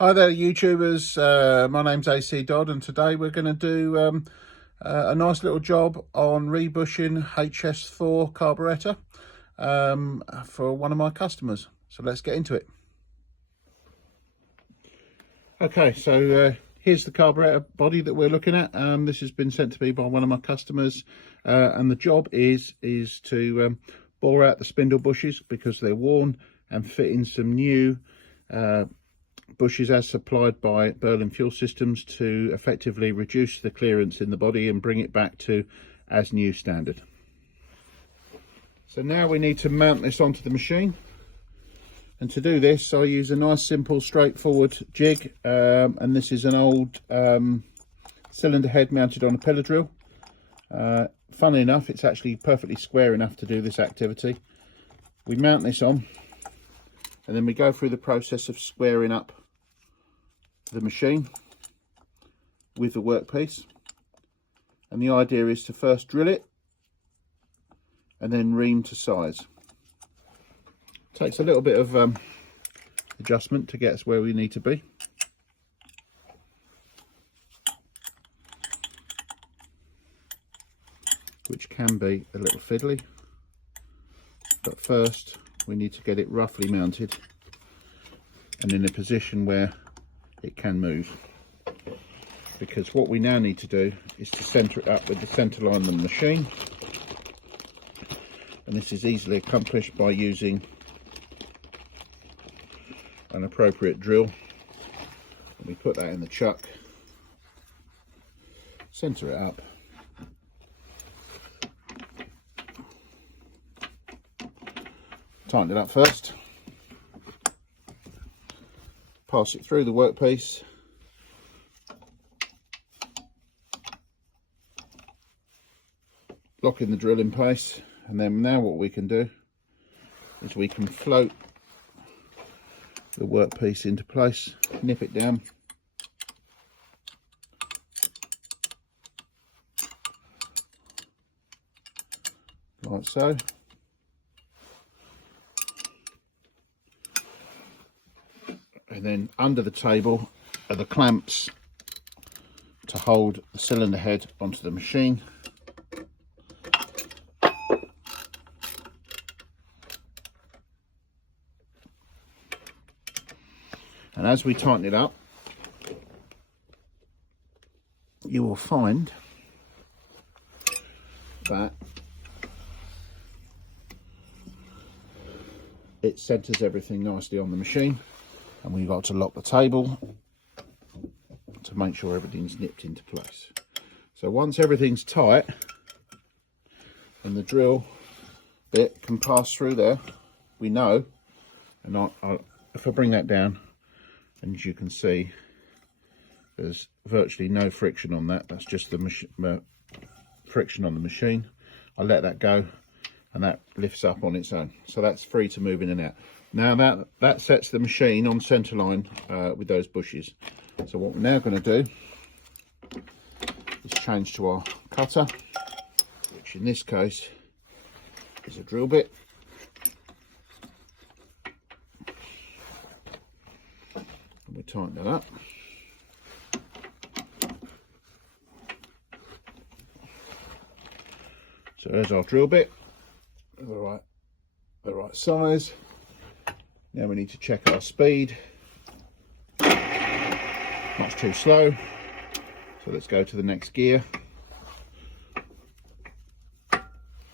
Hi there, YouTubers. My name's AC Dodd, and today we're going to do a nice little job on rebushing HS4 carburetor for one of my customers. So let's get into it. Okay, so here's the carburetor body that we're looking at. This has been sent to me by one of my customers, and the job is to bore out the spindle bushes because they're worn and fit in some new bushes as supplied by Berlin Fuel Systems to effectively reduce the clearance in the body and bring it back to as new standard. So now we need to mount this onto the machine, and to do this I use a nice simple straightforward jig, and this is an old cylinder head mounted on a pillar drill. Funnily enough, it's actually perfectly square enough to do this activity. We mount this on, and then we go through the process of squaring up the machine with the workpiece. And the idea is to first drill it and then ream to size. Takes a little bit of adjustment to get us where we need to be. Which can be a little fiddly. But first we need to get it roughly mounted and in a position where it can move, because what we now need to do is to centre it up with the centre line on the machine, and this is easily accomplished by using an appropriate drill. And we put that in the chuck, centre it up, tighten it up first, pass it through the workpiece, locking the drill in place, and then now what we can do is we can float the workpiece into place, nip it down, like so. And then under the table are the clamps to hold the cylinder head onto the machine. And as we tighten it up, you will find that it centres everything nicely on the machine. And we've got to lock the table to make sure everything's nipped into place. So once everything's tight and the drill bit can pass through there, we know, and if I bring that down, and as you can see, there's virtually no friction on that. That's just the friction on the machine. I let that go and that lifts up on its own. So that's free to move in and out. Now that sets the machine on centre line with those bushes. So what we're now going to do is change to our cutter, which in this case is a drill bit. And we tighten that up. So there's our drill bit, the right size. Now we need to check our speed. Not too slow. So let's go to the next gear.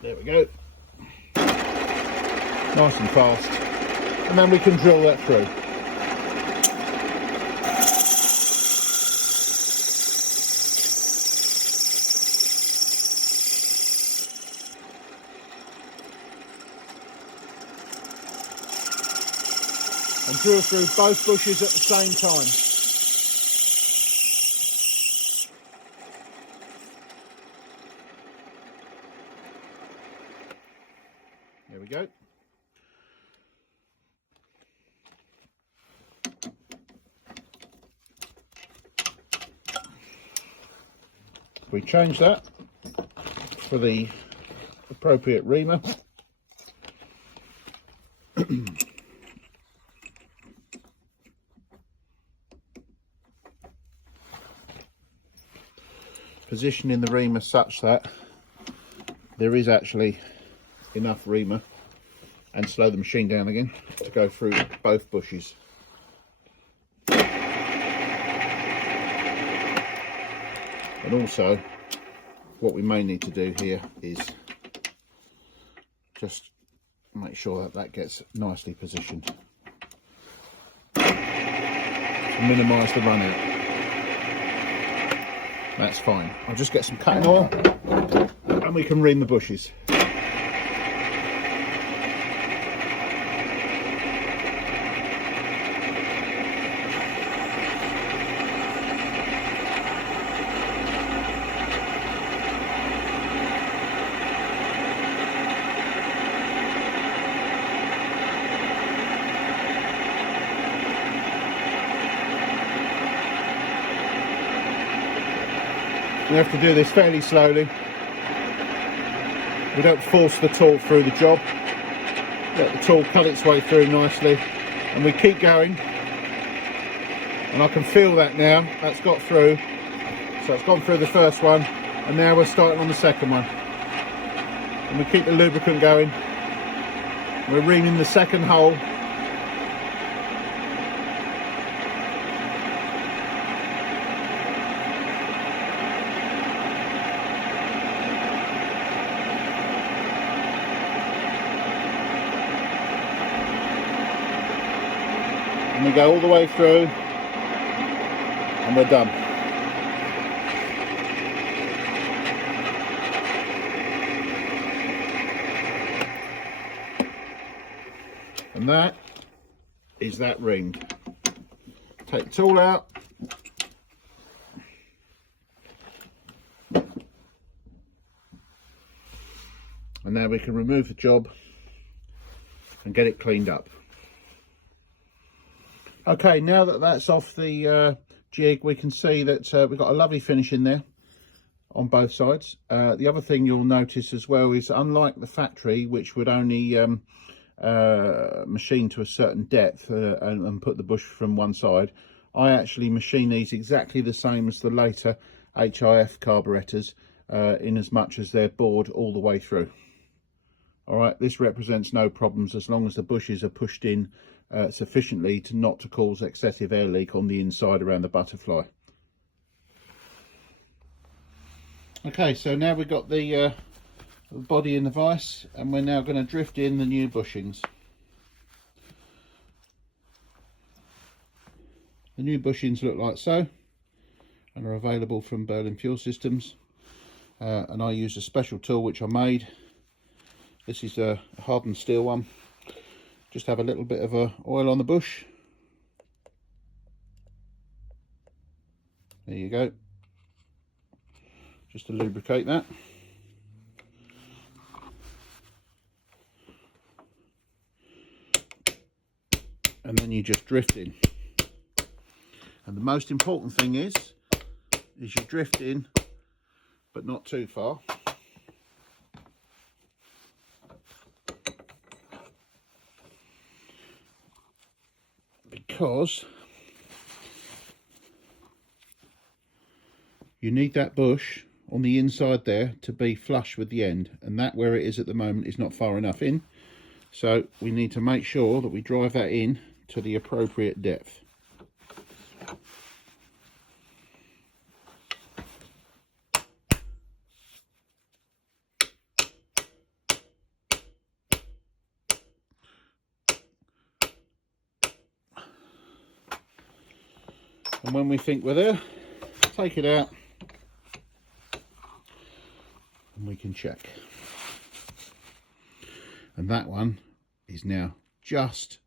There we go. Nice and fast. And then we can drill that through. And drill through both bushes at the same time. There we go. We change that for the appropriate reamer. positioning the reamer such that there is actually enough reamer, and slow the machine down again to go through both bushes. And also what we may need to do here is just make sure that that gets nicely positioned to minimise the run out. That's fine. I'll just get some cutting oil and we can ream the bushes. We have to do this fairly slowly. We don't force the tool through the job. Let the tool cut its way through nicely, and we keep going. And I can feel that now. That's got through. So it's gone through the first one, and now we're starting on the second one. And we keep the lubricant going. We're reaming the second hole. And we go all the way through, and we're done. And that is that reamed. Take the tool out. And now we can remove the job and get it cleaned up. Okay, now that that's off the jig, we can see that we've got a lovely finish in there on both sides. The other thing you'll notice as well is, unlike the factory, which would only machine to a certain depth and put the bush from one side, I actually machine these exactly the same as the later HIF carburetors, in as much as they're bored all the way through. All right, this represents no problems as long as the bushes are pushed in sufficiently to not to cause excessive air leak on the inside around the butterfly. Okay, so now we've got the body in the vise, and we're now going to drift in the new bushings. The new bushings look like so, and are available from Berlin Fuel Systems, and I use a special tool which I made. This is a hardened steel one. Just have a little bit of oil on the bush. There you go. Just to lubricate that. And then you just drift in. And the most important thing is you drift in, but not too far. Because you need that bush on the inside there to be flush with the end, and that where it is at the moment is not far enough in, so we need to make sure that we drive that in to the appropriate depth. And when we think we're there, take it out and we can check. And that one is now just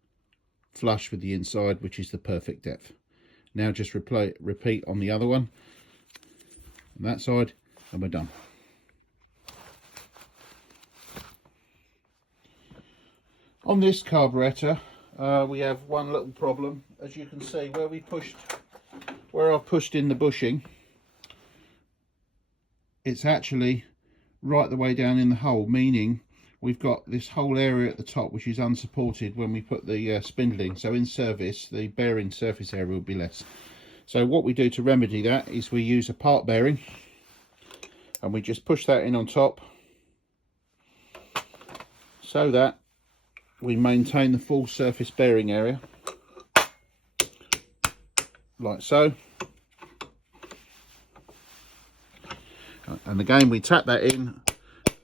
flush with the inside, which is the perfect depth. Now just repeat on the other one, on that side, and we're done. On this carburetor, we have one little problem. As you can see, where I've pushed in the bushing, it's actually right the way down in the hole, meaning we've got this whole area at the top which is unsupported when we put the spindle in. So in service, the bearing surface area will be less. So what we do to remedy that is we use a part bearing, and we just push that in on top so that we maintain the full surface bearing area, like so. And again, we tap that in,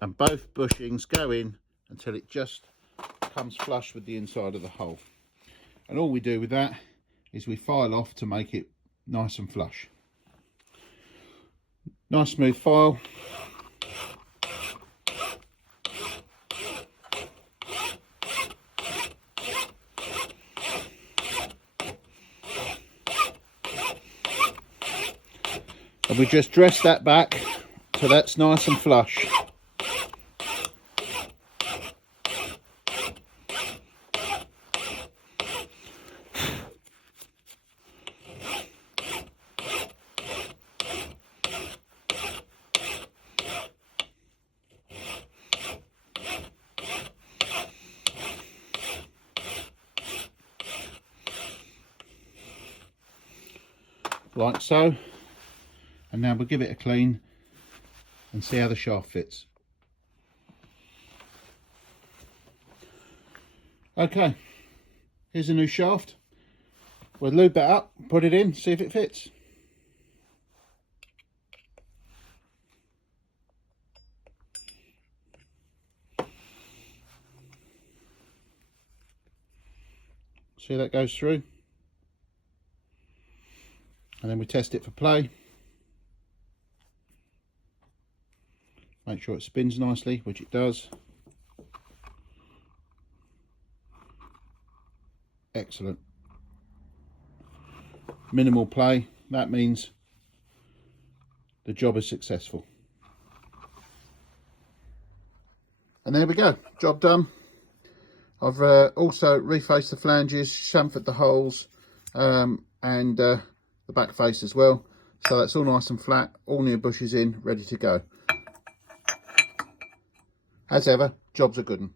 and both bushings go in until it just comes flush with the inside of the hole. And all we do with that is we file off to make it nice and flush. Nice smooth file. And we just dress that back so that's nice and flush. Like so. And now we'll give it a clean and see how the shaft fits. Okay, here's a new shaft. We'll lube that up, put it in, see if it fits. See how that goes through. And then we test it for play. Make sure it spins nicely, which it does. Excellent. Minimal play, that means the job is successful. And there we go, job done. I've also refaced the flanges, chamfered the holes, and the back face as well. So that's all nice and flat, all new bushes in, ready to go. As ever, job's a good one.